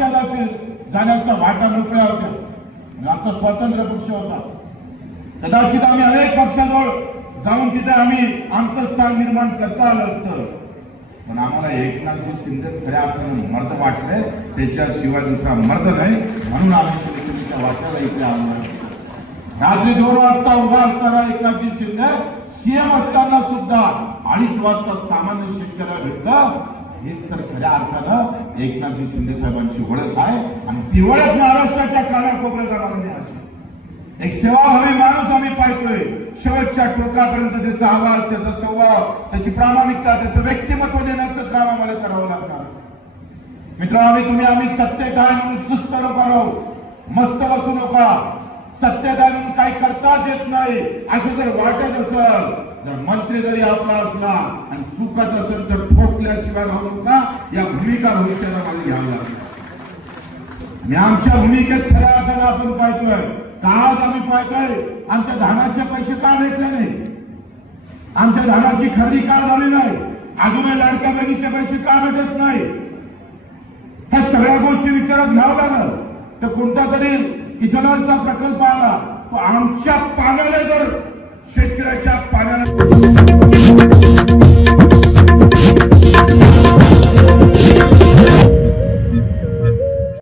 पक्षाला जाण्याचा वाटा मोकळ्या होत्या। आमचा स्वतंत्र पक्ष होता। कदाचित आम्ही अनेक पक्षाजवळ जाऊन तिथे आम्ही आमचं स्थान निर्माण करता आलं असतं, पण आम्हाला एकनाथजी शिंदेच खऱ्या अर्थाने मर्द वाटले, त्याच्याशिवाय दुसरा मर्द नाही, म्हणून आम्ही शिवसेनेच्या वाट्याला इथे आलो। रात्री 2 वाजता उभा असताना एकनाथजी शिंदे सीएम असताना सुद्धा 2:30 वाजता सामान्य शेतकऱ्याला भेटलं। हेच तर खऱ्या अर्थानं एकनाथजी शिंदे साहेबांची ओळख आहे, आणि ती ओळख महाराष्ट्राच्या कानाकोपऱ्यात आम्हाला मिळाली। एक सेवाभावी माणूस आम्ही पाहतोय, शेवटच्या टोकापर्यंत त्याचा आवाज, त्याचा स्वभाव, त्याची प्रामाणिकता, त्याचं व्यक्तिमत्व देण्याचं काम आम्हाला करावं लागणार। मित्रांनो, आम्ही सत्तेत आहे म्हणून सुस्त नका राहू, मस्त बसू नका। सत्तेत आहे म्हणून काही करताच येत नाही असं जर वाटत असेल, जर मंत्री जरी आपला असला आणि चुकत असेल तर ठोकल्याशिवाय राहू नका। या भूमिका भविष्याला मला घ्यावं लागेल। आणि आमच्या भूमिकेत खऱ्या अर्थानं आपण पाहतोय, आज आम्ही पाहतोय आमच्या धानाचे पैसे का भेटले नाही, आमच्या धानाची खरेदी का झाली नाही, अजूनही लाडक्या बहिणीचे पैसे का भेटत नाही, ह्या सगळ्या गोष्टी विचारात घ्यावं लागल। तर कोणता तरी इथेनॉलचा प्रकल्प आला, तो आमच्या पाण्याला जर शेतकऱ्याच्या पाण्याला